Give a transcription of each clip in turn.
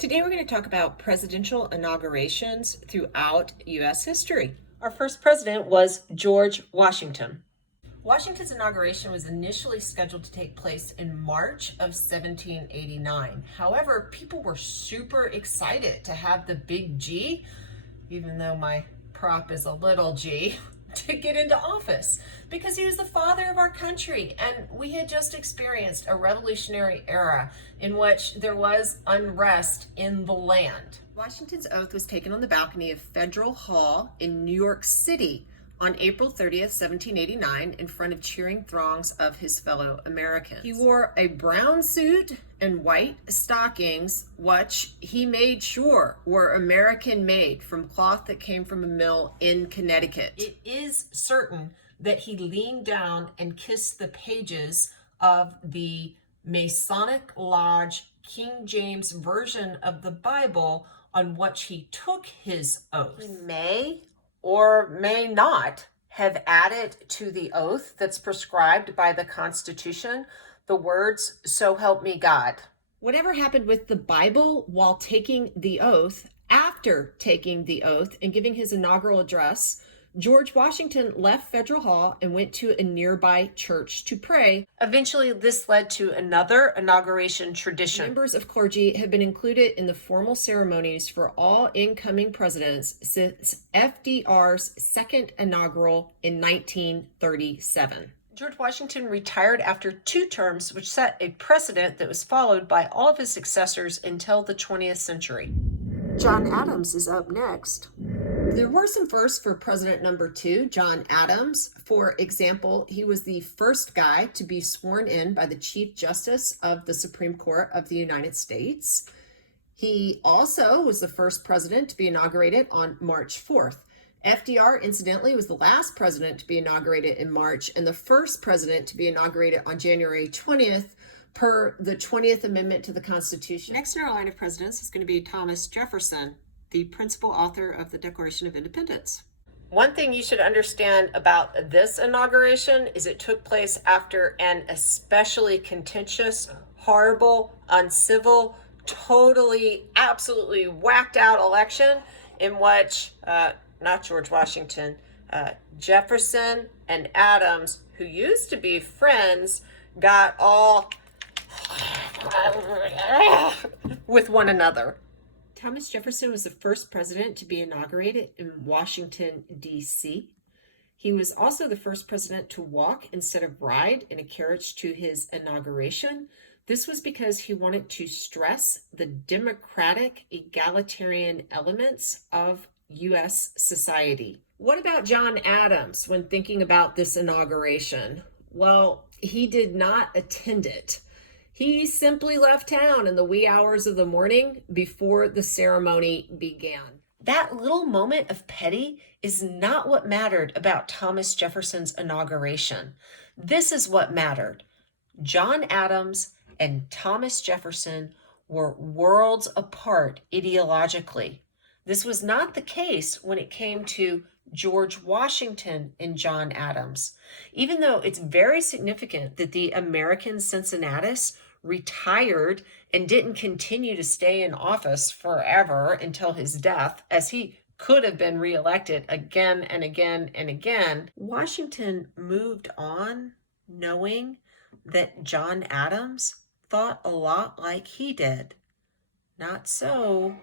Today we're going to talk about presidential inaugurations throughout U.S. history. Our first president was George Washington. Washington's inauguration was initially scheduled to take place in March of 1789. However, people were super excited to have the big G, even though my prop is a little g, to get into office because he was the father of our country, and we had just experienced a revolutionary era in which there was unrest in the land. Washington's oath was taken on the balcony of Federal Hall in New York City on April 30th, 1789, in front of cheering throngs of his fellow Americans. He wore a brown suit and white stockings, which he made sure were American made from cloth that came from a mill in Connecticut. It is certain that he leaned down and kissed the pages of the Masonic Lodge King James Version of the Bible on which he took his oath. He may or may not have added to the oath that's prescribed by the Constitution the words, "So help me God." Whatever happened with the Bible while taking the oath, after taking the oath and giving his inaugural address, George Washington left Federal Hall and went to a nearby church to pray. Eventually, this led to another inauguration tradition. Members of clergy have been included in the formal ceremonies for all incoming presidents since FDR's second inaugural in 1937. George Washington retired after 2 terms, which set a precedent that was followed by all of his successors until the 20th century. John Adams is up next. There were some firsts for president number 2, John Adams. For example, he was the first guy to be sworn in by the Chief Justice of the Supreme Court of the United States. He also was the first president to be inaugurated on March 4th. FDR, incidentally, was the last president to be inaugurated in March and the first president to be inaugurated on January 20th per the 20th Amendment to the Constitution. Next in our line of presidents is going to be Thomas Jefferson, the principal author of the Declaration of Independence. One thing you should understand about this inauguration is it took place after an especially contentious, horrible, uncivil, totally, absolutely whacked out election in which, not George Washington, Jefferson and Adams, who used to be friends, got all with one another. Thomas Jefferson was the first president to be inaugurated in Washington, D.C. He was also the first president to walk instead of ride in a carriage to his inauguration. This was because he wanted to stress the democratic, egalitarian elements of U.S. society. What about John Adams when thinking about this inauguration? Well, he did not attend it. He simply left town in the wee hours of the morning before the ceremony began. That little moment of petty is not what mattered about Thomas Jefferson's inauguration. This is what mattered. John Adams and Thomas Jefferson were worlds apart ideologically. This was not the case when it came to George Washington and John Adams. Even though it's very significant that the American Cincinnatus retired and didn't continue to stay in office forever until his death, as he could have been reelected again and again and again, Washington moved on knowing that John Adams thought a lot like he did. Not so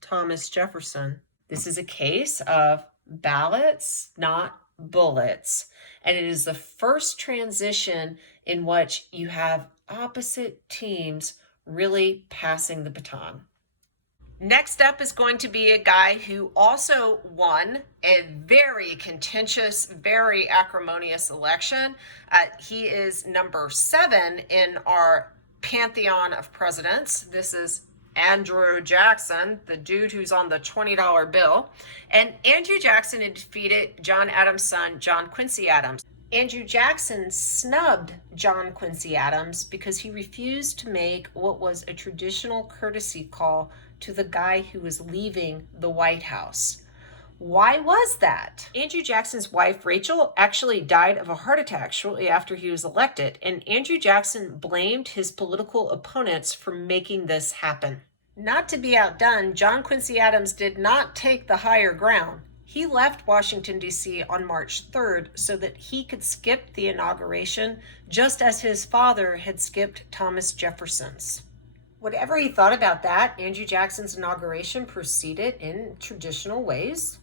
Thomas Jefferson. This is a case of ballots, not bullets. And it is the first transition in which you have opposite teams really passing the baton. Next up is going to be a guy who also won a very contentious, very acrimonious election. He is number 7 in our pantheon of presidents. This is Andrew Jackson, the dude who's on the $20 bill. And Andrew Jackson had defeated John Adams' son, John Quincy Adams. Andrew Jackson snubbed John Quincy Adams because he refused to make what was a traditional courtesy call to the guy who was leaving the White House. Why was that? Andrew Jackson's wife, Rachel, actually died of a heart attack shortly after he was elected, and Andrew Jackson blamed his political opponents for making this happen. Not to be outdone, John Quincy Adams did not take the higher ground. He left Washington, D.C. on March 3rd so that he could skip the inauguration, just as his father had skipped Thomas Jefferson's. Whatever he thought about that, Andrew Jackson's inauguration proceeded in traditional ways.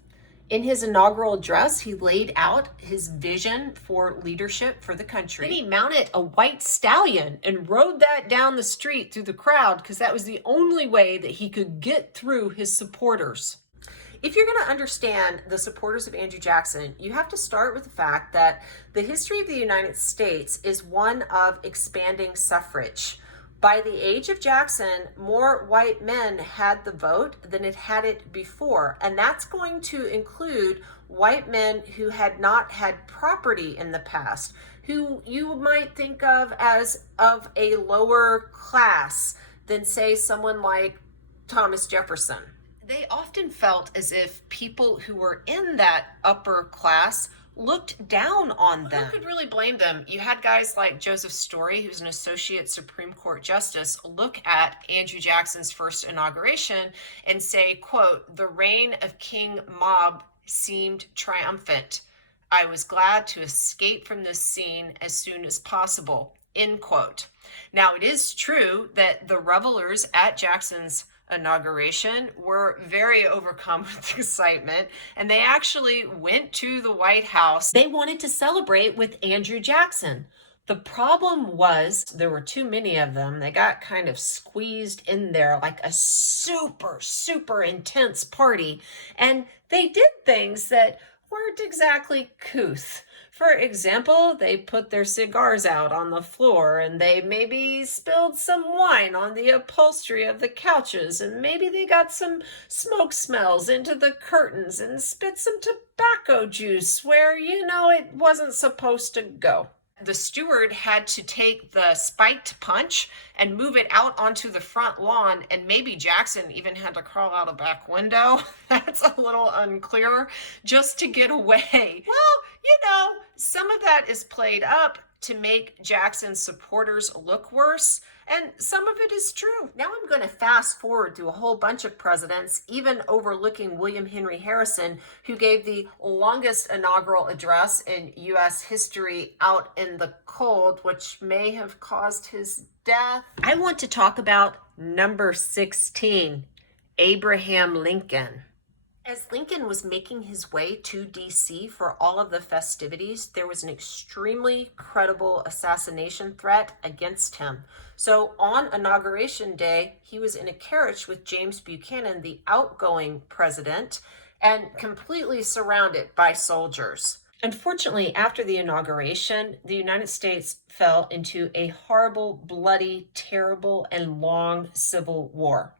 In his inaugural address, he laid out his vision for leadership for the country. Then he mounted a white stallion and rode that down the street through the crowd because that was the only way that he could get through his supporters. If you're going to understand the supporters of Andrew Jackson, you have to start with the fact that the history of the United States is one of expanding suffrage. By the age of Jackson, more white men had the vote than it had it before. And that's going to include white men who had not had property in the past, who you might think of as of a lower class than, say, someone like Thomas Jefferson. They often felt as if people who were in that upper class looked down on them. Who could really blame them? You had guys like Joseph Story, who's an associate Supreme Court justice, look at Andrew Jackson's first inauguration and say, quote, "The reign of King Mob seemed triumphant. I was glad to escape from this scene as soon as possible," end quote. Now, it is true that the revelers at Jackson's inauguration were very overcome with excitement, and they actually went to the White House. They wanted to celebrate with Andrew Jackson. The problem was there were too many of them. They got kind of squeezed in there like a super intense party, and they did things that weren't exactly couth. For example, they put their cigars out on the floor, and they maybe spilled some wine on the upholstery of the couches, and maybe they got some smoke smells into the curtains and spit some tobacco juice where, it wasn't supposed to go. The steward had to take the spiked punch and move it out onto the front lawn, and maybe Jackson even had to crawl out a back window. That's a little unclear, just to get away. Well, some of that is played up to make Jackson's supporters look worse, and some of it is true. Now I'm going to fast forward through a whole bunch of presidents, even overlooking William Henry Harrison, who gave the longest inaugural address in U.S. history out in the cold, which may have caused his death. I want to talk about number 16, Abraham Lincoln. As Lincoln was making his way to D.C. for all of the festivities, there was an extremely credible assassination threat against him. So on Inauguration Day, he was in a carriage with James Buchanan, the outgoing president, and completely surrounded by soldiers. Unfortunately, after the inauguration, the United States fell into a horrible, bloody, terrible, and long civil war.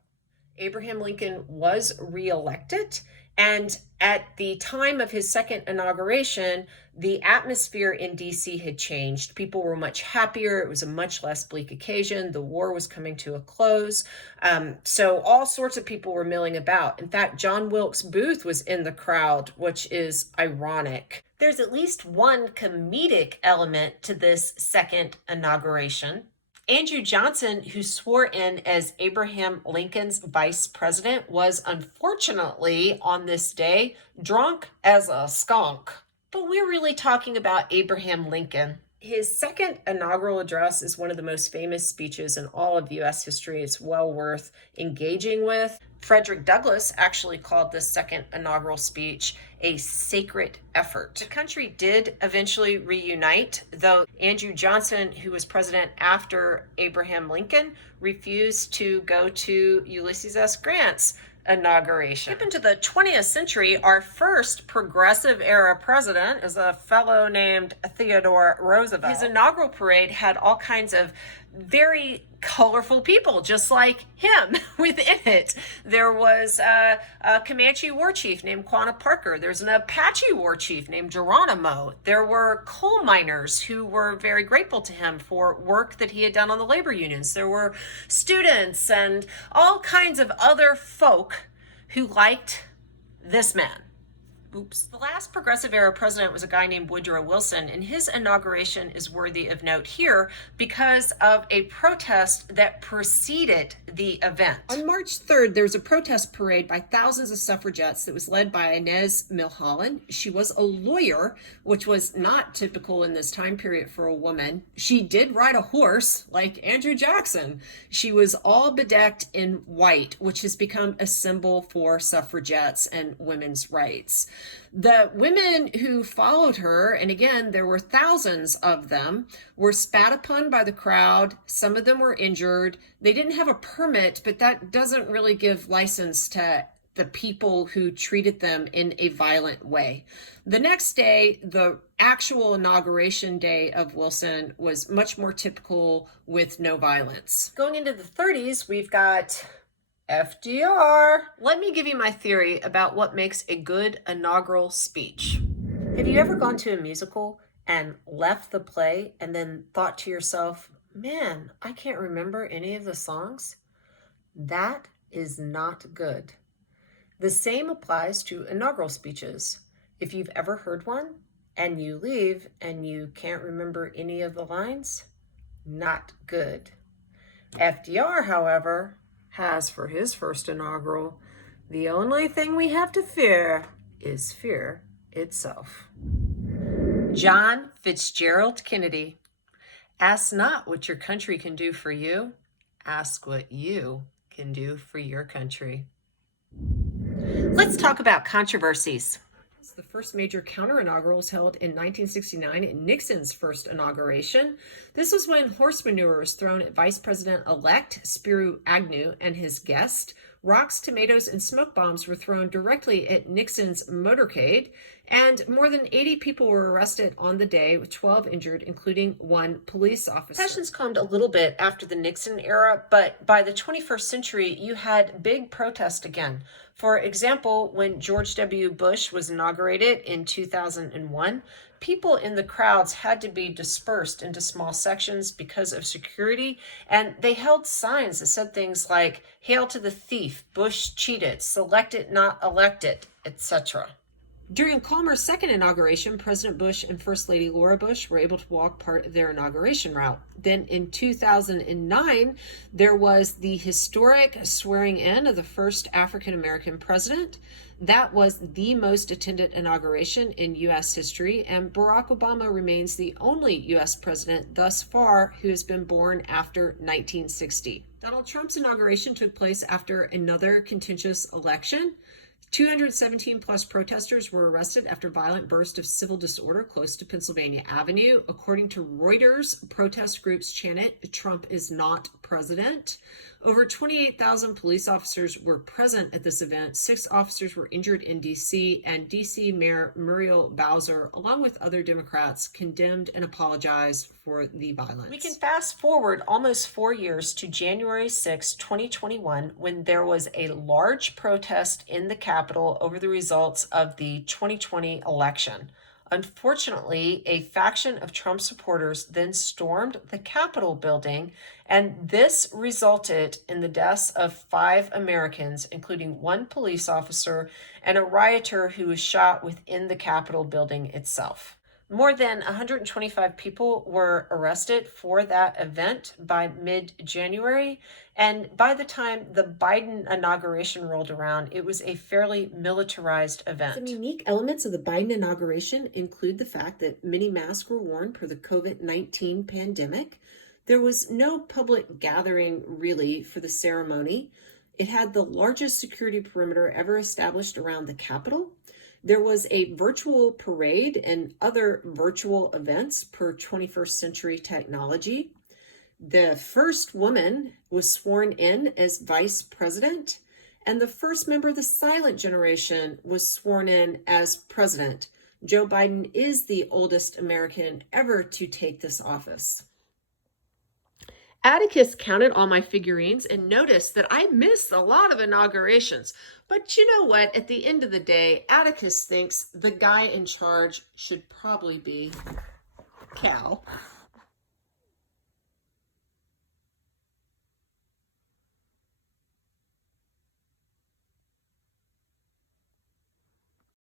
Abraham Lincoln was reelected, and at the time of his second inauguration, the atmosphere in DC had changed. People were much happier. It was a much less bleak occasion. The war was coming to a close. So all sorts of people were milling about. In fact, John Wilkes Booth was in the crowd, which is ironic. There's at least one comedic element to this second inauguration. Andrew Johnson, who swore in as Abraham Lincoln's vice president, was unfortunately on this day drunk as a skunk. But we're really talking about Abraham Lincoln. His second inaugural address is one of the most famous speeches in all of U.S. history. It's well worth engaging with. Frederick Douglass actually called this second inaugural speech a sacred effort. The country did eventually reunite, though Andrew Johnson, who was president after Abraham Lincoln, refused to go to Ulysses S. Grant's inauguration. Skip into the 20th century, our first progressive era president is a fellow named Theodore Roosevelt. His inaugural parade had all kinds of very colorful people just like him within it. There was a Comanche war chief named Quanah Parker. There's an Apache war chief named Geronimo. There were coal miners who were very grateful to him for work that he had done on the labor unions. There were students and all kinds of other folk who liked this man. Oops. The last progressive era president was a guy named Woodrow Wilson, and his inauguration is worthy of note here because of a protest that preceded the event. On March 3rd, there was a protest parade by thousands of suffragettes that was led by Inez Milholland. She was a lawyer, which was not typical in this time period for a woman. She did ride a horse like Andrew Jackson. She was all bedecked in white, which has become a symbol for suffragettes and women's rights. The women who followed her, and again, there were thousands of them, were spat upon by the crowd. Some of them were injured. They didn't have a permit, but that doesn't really give license to the people who treated them in a violent way. The next day, the actual inauguration day of Wilson was much more typical with no violence. Going into the 30s, we've got FDR. Let me give you my theory about what makes a good inaugural speech. Have you ever gone to a musical and left the play and then thought to yourself, man, I can't remember any of the songs? That is not good. The same applies to inaugural speeches. If you've ever heard one and you leave and you can't remember any of the lines, not good. FDR, however, has for his first inaugural, the only thing we have to fear is fear itself. John Fitzgerald Kennedy. Ask not what your country can do for you. Ask what you can do for your country. Let's talk about controversies. The first major counter-inaugural was held in 1969 in Nixon's first inauguration. This was when horse manure was thrown at Vice President-elect Spiro Agnew and his guest. Rocks, tomatoes, and smoke bombs were thrown directly at Nixon's motorcade, and more than 80 people were arrested on the day, with 12 injured, including one police officer. Passions calmed a little bit after the Nixon era, but by the 21st century, you had big protest again. For example, when George W. Bush was inaugurated in 2001, people in the crowds had to be dispersed into small sections because of security, and they held signs that said things like, "Hail to the thief, Bush cheated, select it, not elect it," etc. During Calmer's second inauguration, President Bush and First Lady Laura Bush were able to walk part of their inauguration route. Then in 2009, there was the historic swearing in of the first African-American president. That was the most attended inauguration in U.S. history, and Barack Obama remains the only U.S. president thus far who has been born after 1960. Donald Trump's inauguration took place after another contentious election. 217 plus protesters were arrested after a violent burst of civil disorder close to Pennsylvania Avenue. According to Reuters, protest groups chanted, "Trump is not president." Over 28,000 police officers were present at this event. 6 officers were injured in D.C., and D.C. Mayor Muriel Bowser, along with other Democrats, condemned and apologized for the violence. We can fast forward almost 4 years to January 6, 2021, when there was a large protest in the Capitol over the results of the 2020 election. Unfortunately, a faction of Trump supporters then stormed the Capitol building, and this resulted in the deaths of 5 Americans, including 1 police officer and a rioter who was shot within the Capitol building itself. More than 125 people were arrested for that event by mid-January, and by the time the Biden inauguration rolled around, it was a fairly militarized event. Some unique elements of the Biden inauguration include the fact that many masks were worn per the COVID-19 pandemic. There was no public gathering, really, for the ceremony. It had the largest security perimeter ever established around the Capitol. There was a virtual parade and other virtual events per 21st century technology. The first woman was sworn in as vice president, and the first member of the silent generation was sworn in as president. Joe Biden is the oldest American ever to take this office. Atticus counted all my figurines and noticed that I missed a lot of inaugurations. But you know what? At the end of the day, Atticus thinks the guy in charge should probably be Cal.